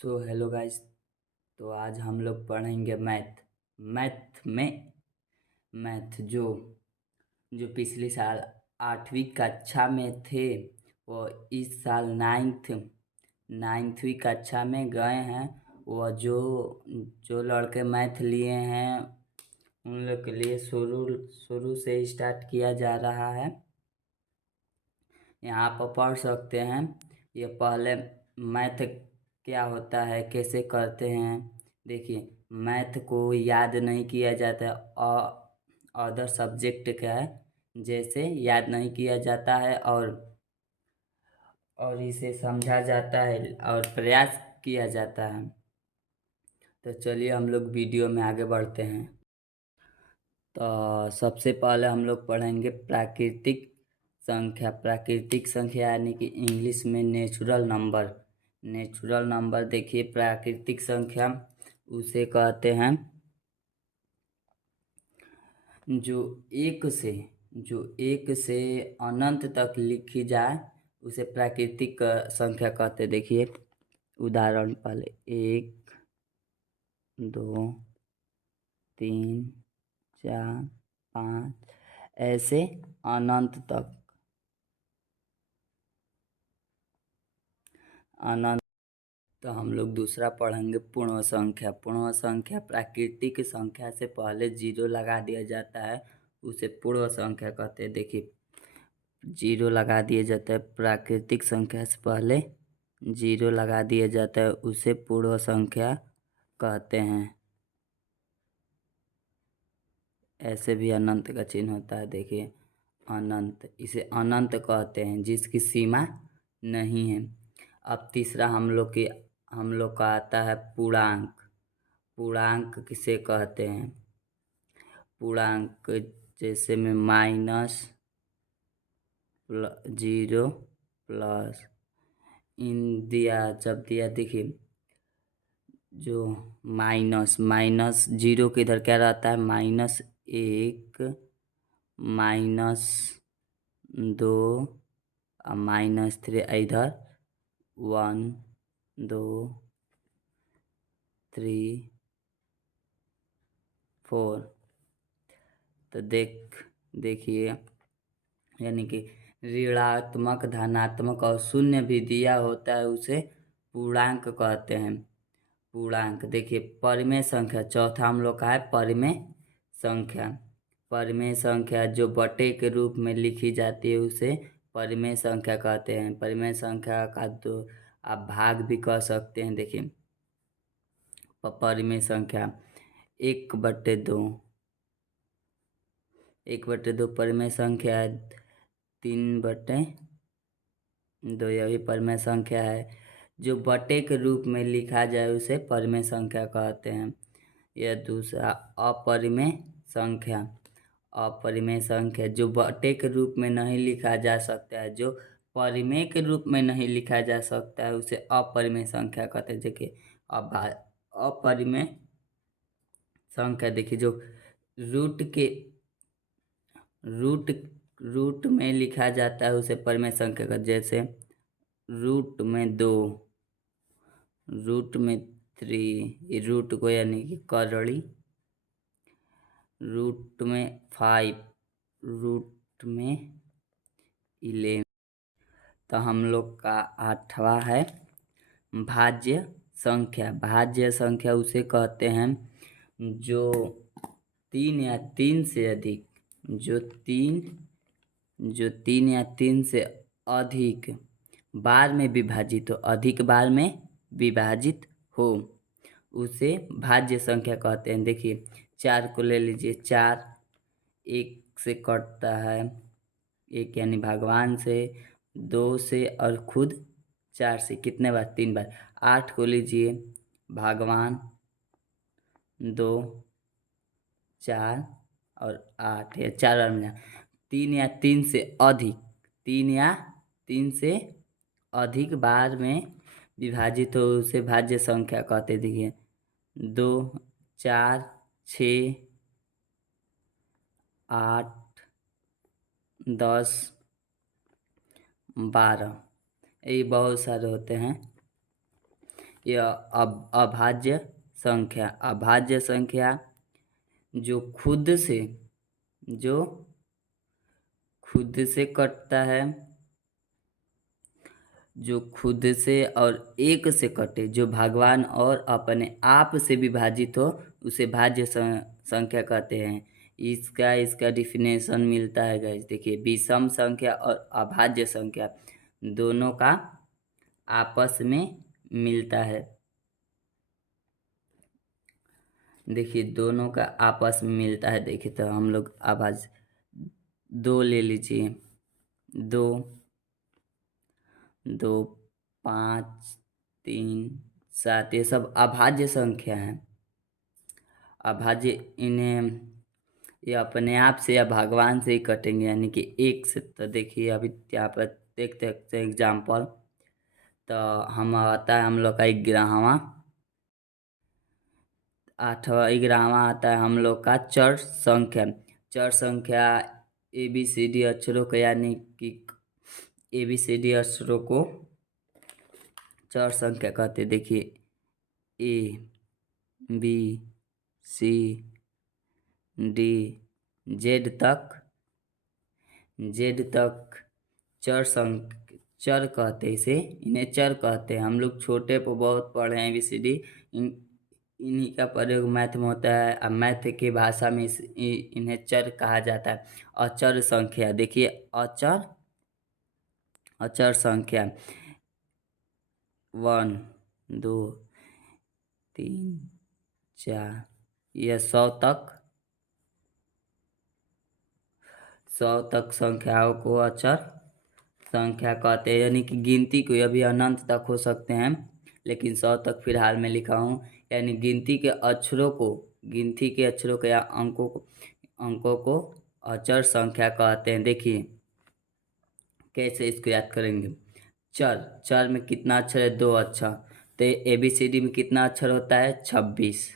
So hello guys. तो आज हम लोग पढ़ेंगे मैथ जो जो पिछले साल 8वीं कक्षा में थे वो इस साल नाइन्थवीं कक्षा में गए हैं। वह जो जो लड़के मैथ लिए हैं उन लोग के लिए शुरू शुरू से स्टार्ट किया जा रहा है। यहाँ पर पढ़ सकते हैं। ये पहले मैथ क्या होता है, कैसे करते हैं। देखिए, मैथ को याद नहीं किया जाता और अदर सब्जेक्ट का है जैसे याद नहीं किया जाता है और इसे समझा जाता है और प्रयास किया जाता है। तो चलिए हम लोग वीडियो में आगे बढ़ते हैं। तो सबसे पहले हम लोग पढ़ेंगे प्राकृतिक संख्या यानी कि इंग्लिश में नेचुरल नंबर। देखिए, प्राकृतिक संख्या उसे कहते हैं जो एक से अनंत तक लिखी जाए उसे प्राकृतिक संख्या कहते हैं। देखिए उदाहरण पहले 1 2 3 4 5 ऐसे अनंत तक अनंत। तो हम लोग दूसरा पढ़ेंगे पूर्ण संख्या प्राकृतिक संख्या से पहले जीरो लगा दिया जाता है उसे पूर्ण संख्या कहते हैं। देखिए, जीरो लगा दिया जाता है, प्राकृतिक संख्या से पहले जीरो लगा दिया जाता है उसे पूर्ण संख्या कहते हैं। ऐसे भी अनंत का चिन्ह होता है। देखिए अनंत, इसे अनंत कहते हैं जिसकी सीमा नहीं है। अब तीसरा हम लोग का आता है पूर्णांक किसे कहते हैं। पूर्णांक जैसे में माइनस, जीरो, प्लस जब दिया। देखिए जो माइनस जीरो के इधर क्या रहता है, -1 -2 और -3 इधर 1 2 3 4। तो देखिए यानी कि ऋणात्मक, धनात्मक और शून्य भी दिया होता है उसे पूर्णांक कहते हैं। पूर्णांक देखिए परिमेय संख्या, चौथा हम लोग का है परिमेय संख्या जो बटे के रूप में लिखी जाती है उसे परिमेय संख्या कहते हैं। परिमेय संख्या का तो आप भाग भी कह सकते हैं। देखिए परिमेय संख्या 1/2 परिमेय संख्या है। 3/2 यह भी परिमेय संख्या है। जो बटे के रूप में लिखा जाए उसे परिमेय संख्या कहते हैं। यह दूसरा अपरिमेय संख्या जो बटे के रूप में नहीं लिखा जा सकता है, जो परिमेय के रूप में नहीं लिखा जा सकता है उसे अपरिमेय संख्या कहते हैं। देखिए अब अपरिमेय संख्या देखिए जो रूट के रूट रूट में लिखा जाता है उसे परिमेय संख्या का, जैसे रूट में 2, रूट में 3, रूट को यानी कि करड़ी, रूट में 5, रूट में 11। तो हम लोग का 8वां है भाज्य संख्या उसे कहते हैं जो 3 या 3 से अधिक जो 3 या 3 से अधिक बार में विभाजित हो, अधिक बार में विभाजित हो उसे भाज्य संख्या कहते हैं। देखिए 4 को ले लीजिए, 4 1 से कटता है, 1 यानी भगवान से, 2 से और खुद 4 से, कितने बार, 3 बार। 8 को लीजिए, भगवान, 2 4 और 8 या 4 और मिला 3 या 3 से अधिक, 3 या 3 से अधिक बार में विभाजित हो उसे भाज्य संख्या कहते। देखिए 2 4 6 8 10 12 ये बहुत सारे होते हैं। यह अभाज्य संख्या, अभाज्य संख्या जो खुद से कटता है, जो खुद से और एक से कटे, जो भगवान और अपने आप से विभाजित हो, उसे भाज्य संख्या कहते हैं। इसका डिफिनेशन मिलता है गाइस। देखिए, विषम संख्या और अभाज्य संख्या दोनों का आपस में मिलता है। देखिए, दोनों का आपस में मिलता है। देखिए, तो हम लोग अभाज्य 2 ले लीजिए, 2, 2, 5, 3, 7, ये सब अभाज्य संख्या है। अभाज्य इन्हें ये अपने आप से या भगवान से ही कटेंगे, यानी कि एक से। तो देखिए, अभी यहाँ पर देखते हैं एग्जाम्पल। तो हम आता है हम लोग का 11वां, 8वां 11वां आता है हम लोग का चर संख्या। चर संख्या ABCD अक्षरों को, यानी कि ABCD अक्षरों को चर संख्या कहते। देखिए, ABCD जेड तक चर कहते हैं। इसे इन्हें चर कहते हैं। हम लोग छोटे पर बहुत पढ़े हैं ABCD। इन्हीं का प्रयोग मैथ में होता है। अब मैथ की भाषा में इन्हें चर कहा जाता है। अचर संख्या, देखिए अचर संख्या 1, 2, 3, 4, यह 100 तक संख्याओं को अचर संख्या कहते हैं, यानी कि गिनती को अभी अनंत तक हो सकते हैं, लेकिन 100 तक फिलहाल में लिखा हूँ। यानी गिनती के अक्षरों को या अंकों को अचर संख्या कहते हैं। देखिए, कैसे इसको याद करेंगे। चर में कितना अक्षर है? 2 अक्षर। तो ABCD में कितना अक्षर होता है? 26।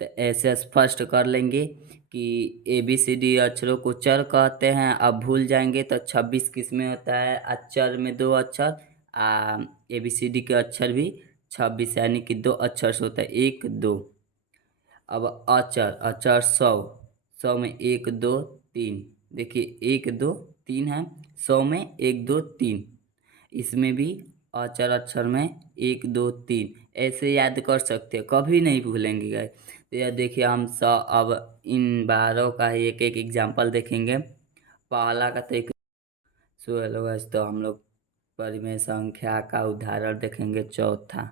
तो ऐसे स्पष्ट कर लेंगे कि ABCD अक्षरों को चर कहते हैं। अब भूल जाएंगे तो 26 किस में होता है? अक्षर में 2 अक्षर, ABCD के अक्षर भी 26, यानी कि 2 अक्षर से होता है, 1, 2। अब अचर 100 में 1, 2, 3। देखिए, 1, 2, 3 है। 100 में 1, 2, 3। इसमें भी अक्षर में 1, 2, 3 ऐसे याद कर सकते हैं, कभी नहीं भूलेंगे गाइस। तो यह देखिए, हम अब इन 12 का एक एक एग्जाम्पल देखेंगे। पहला का तो सो हेलो गाइस, तो हम लोग परिमेय संख्या का उदाहरण देखेंगे। चौथा,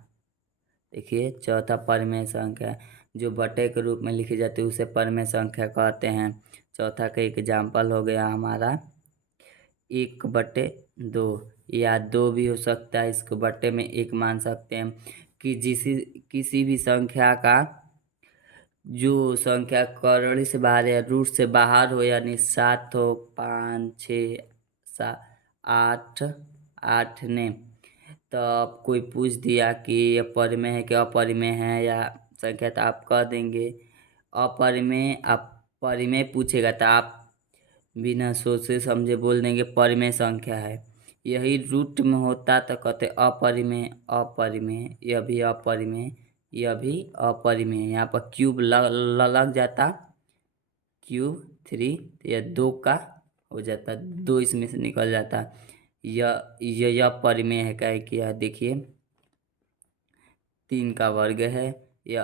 देखिए, चौथा परिमेय संख्या जो बटे के रूप में लिखी जाती है उसे परिमेय संख्या कहते हैं। चौथा का एग्जाम्पल हो गया हमारा 1/2, या 2 भी हो सकता है। इसको बटे में 1 मान सकते हैं कि किसी भी संख्या का जो संख्या करड़ी से बाहर या रूट से बाहर हो, यानी 7 हो, 5, 6, 7, 8 ने। तो कोई पूछ दिया कि ये परिमेय है कि अपरिमेय है या संख्या, तो आप कह देंगे अपरिमेय। आप परिमेय पूछेगा तो आप बिना सोचे समझे बोल देंगे परिमेय संख्या है। यही रूट में होता तो कहते अपरिमेय, यह भी अपरिमेय, यह भी अपरिमेय। यहाँ पर क्यूब लग जाता, क्यूब 3, तो यह 2 का हो जाता, 2 इसमें से निकल जाता। यह परिमेय है, क्या कि यह देखिए 3 का वर्ग है, यह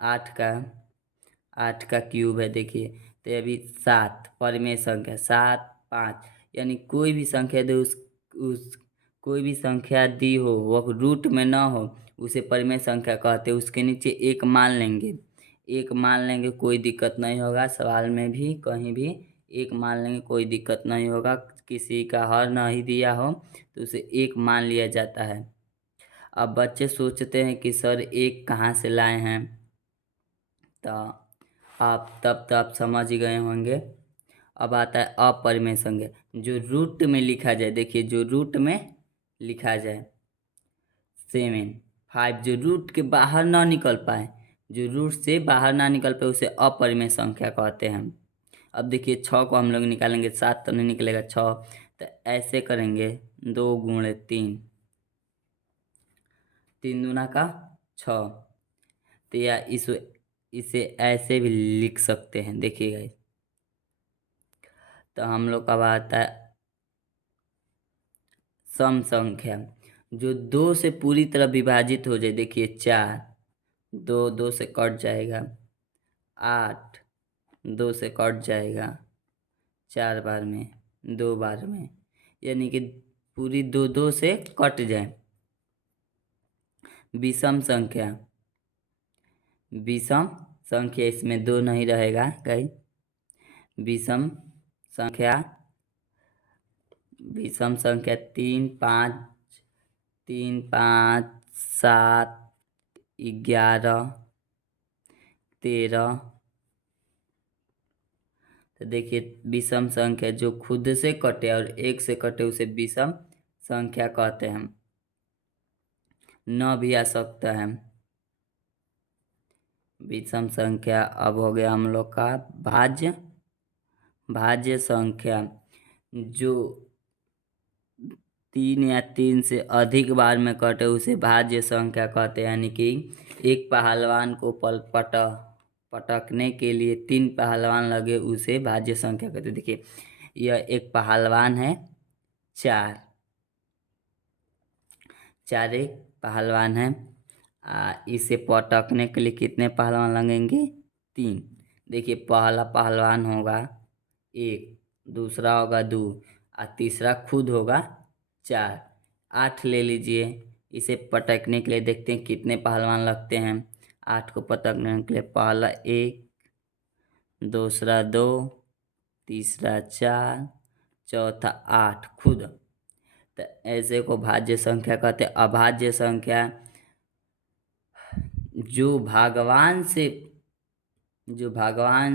8 का क्यूब है। देखिए, तो ये भी 7 परिमेय संख्या, 7, 5, यानी कोई भी संख्या दे उस कोई भी संख्या दी हो वह रूट में ना हो, उसे परिमेय संख्या कहते हैं। उसके नीचे 1 मान लेंगे, 1 मान लेंगे, कोई दिक्कत नहीं होगा। सवाल में भी कहीं भी 1 मान लेंगे, कोई दिक्कत नहीं होगा। किसी का हर नहीं दिया हो तो उसे 1 मान लिया जाता है। अब बच्चे सोचते हैं कि सर 1 कहाँ से लाए हैं, तो आप समझ ही गए होंगे। अब आता है अपरिमेय संख्या जो रूट में लिखा जाए। देखिए, जो रूट में लिखा जाए 7, 5, जो रूट के बाहर ना निकल पाए, जो रूट से बाहर ना निकल पाए, उसे अपरिमेय संख्या कहते हैं। अब देखिए, 6 को हम लोग निकालेंगे, 7 तो नहीं निकलेगा, 6। तो ऐसे करेंगे 2 × 3, 3 दूना का 6। तो या इसे ऐसे भी लिख सकते हैं, देखिए गाइस। तो हम लोग का आता है सम संख्या, जो 2 से पूरी तरह विभाजित हो जाए। देखिए 4, 2 2 से कट जाएगा। 8, 2 से कट जाएगा 4 बार में, 2 बार में, यानी कि पूरी 2 2 से कट जाए। विषम संख्या, विषम संख्या इसमें 2 नहीं रहेगा गाइस। विषम संख्या, विषम संख्या 3 5, 3 5 7 11 13। तो देखिए विषम संख्या जो खुद से कटे और 1 से कटे उसे विषम संख्या कहते हैं। न भी आ सकता है विषम संख्या। अब हो गया हम लोग का भाज्य, भाज्य संख्या, जो 3 या 3 से अधिक बार में कटे उसे भाज्य संख्या कहते हैं। यानी कि एक पहलवान को पटकने के लिए 3 पहलवान लगे, उसे भाज्य संख्या कहते हैं। देखिए यह एक पहलवान है, 4 एक पहलवान है। इसे पटकने के लिए कितने पहलवान लगेंगे? 3। देखिए पहला पहलवान होगा 1, दूसरा होगा 2 और तीसरा खुद होगा 4। 8 ले लीजिए। इसे पटकने के लिए देखते हैं कितने पहलवान लगते हैं। 8 को पटकने के लिए पहला 1, दूसरा 2, तीसरा 4, चौथा 8 खुद। तो ऐसे को भाज्य संख्या कहते हैं। अभाज्य संख्या, जो भगवान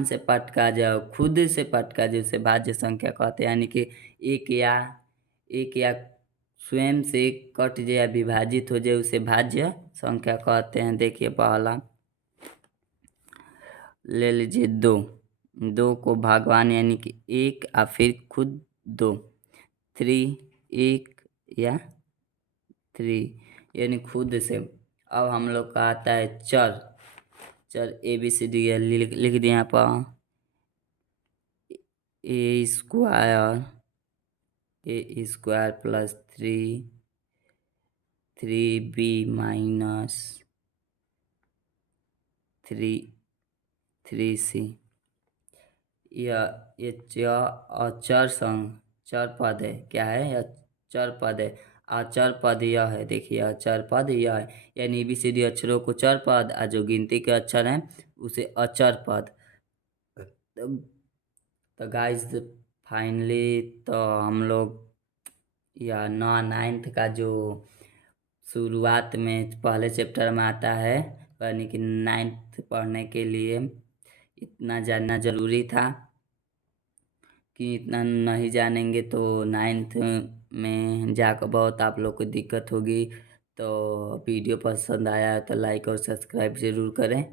से पटका जाए, खुद से पटका जाए, उसे भाज्य संख्या कहते हैं। यानी कि एक या स्वयं से कट जाए या विभाजित हो जाए, उसे भाज्य संख्या कहते हैं। देखिए पहला ले लीजिए 2, 2 को भगवान यानी कि 1 और फिर खुद 2, 3 1 या 3 यानी खुद से। अब हम लोग का आता है चर, ABCD लिख दिए यहाँ पर। A square plus 3B minus 3C। ये चर पद है। क्या है? यह चर पद है। अचर पद यह है। देखिए अचर पद यह है, यानी ABCD अक्षरों को चर पद, और जो गिनती के अक्षर हैं उसे अचर पद। तो गाइस फाइनली तो हम लोग यह 9th का जो शुरुआत में पहले चैप्टर में आता है, यानी कि 9th पढ़ने के लिए इतना जानना ज़रूरी था, कि इतना नहीं जानेंगे तो 9th में जाकर बहुत आप लोग को दिक्कत होगी। तो वीडियो पसंद आया तो लाइक और सब्सक्राइब ज़रूर करें।